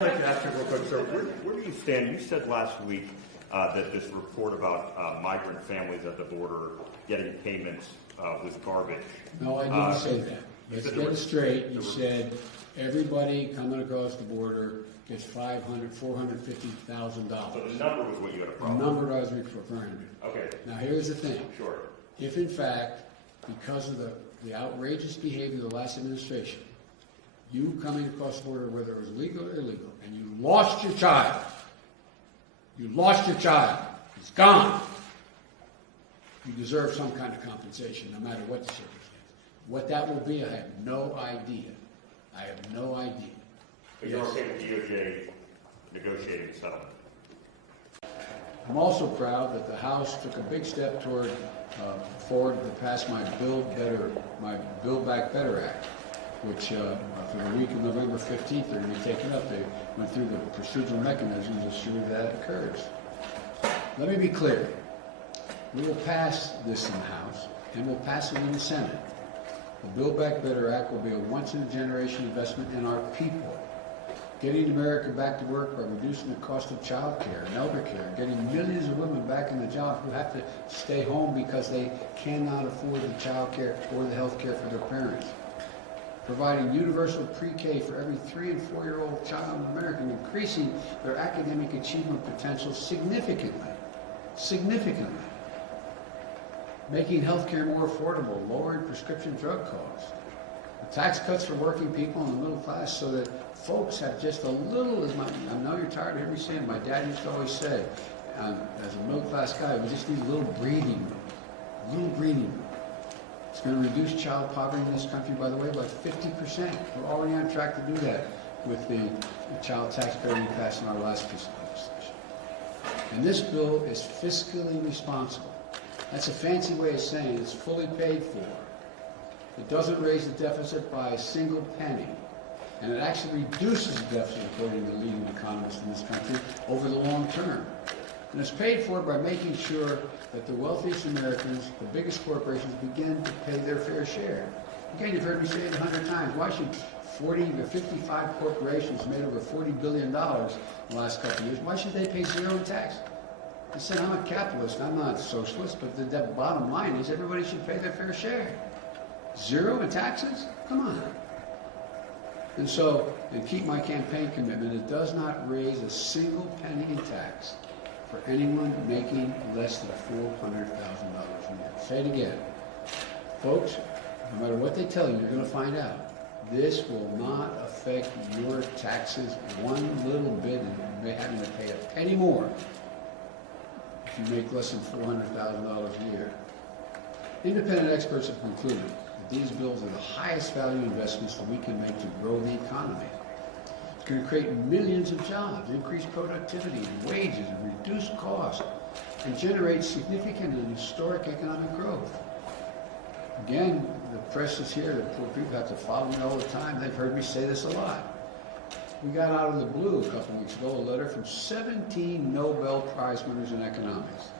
I'd like to ask you real quick, sir, where do you stand? You said last week that this report about migrant families at the border getting payments was garbage. No, I didn't say that. Let's get it straight. You said everybody coming across the border gets $450,000. So the number was what you had a The problem number I was referring to. Okay. Now here's the thing. Sure. If in fact, because of the outrageous behavior of the last administration, you coming across the border, whether it was legal or illegal, and you lost your child, it's gone, you deserve some kind of compensation, no matter what the circumstance. What that will be, I have no idea. But you're okay with DOJ negotiating a settlement? I'm also proud that the House took a big step forward to pass my Build Back Better Act, which for the week of November 15th, they're going to be taken up. They went through the procedural mechanisms to ensure that occurs. Let me be clear. We will pass this in the House, and we'll pass it in the Senate. The Build Back Better Act will be a once-in-a-generation investment in our people, getting America back to work by reducing the cost of child care and elder care, getting millions of women back in the job who have to stay home because they cannot afford the child care or the health care for their parents, providing universal pre-K for every 3- and 4-year-old child in America, and increasing their academic achievement potential significantly, making health care more affordable, lowering prescription drug costs, tax cuts for working people in the middle class so that folks have just a little, I know you're tired of hearing me saying, my dad used to always say, as a middle class guy, we just need a little breathing room. It's going to reduce child poverty in this country, by the way, by 50%. We're already on track to do that with the child tax credit we passed in our last piece of legislation. And this bill is fiscally responsible. That's a fancy way of saying it's fully paid for. It doesn't raise the deficit by a single penny. And it actually reduces the deficit, according to leading economists in this country, over the long term. And it's paid for by making sure that the wealthiest Americans, the biggest corporations, begin to pay their fair share. Again, you've heard me say it 100 times. Why should 40 or 55 corporations made over $40 billion in the last couple of years, why should they pay zero in tax? I said, I'm a capitalist, I'm not a socialist, but the bottom line is everybody should pay their fair share. Zero in taxes? Come on. And so, and keep my campaign commitment, it does not raise a single penny in tax for anyone making less than $400,000 a year. Say it again. Folks, no matter what they tell you, you're going to find out. This will not affect your taxes one little bit, and you may having to pay a penny more if you make less than $400,000 a year. Independent experts have concluded that these bills are the highest value investments that we can make to grow the economy. It's going to create millions of jobs, increase productivity and wages, and reduce costs, and generate significant and historic economic growth. Again, the press is here, the poor people have to follow me all the time. They've heard me say this a lot. We got out of the blue a couple of weeks ago a letter from 17 Nobel Prize winners in economics,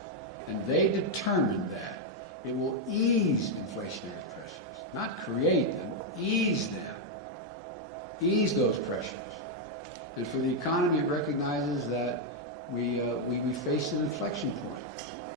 and they determined that it will ease inflationary pressures, not create them, ease them, ease those pressures. And for the economy, it recognizes that we face an inflection point.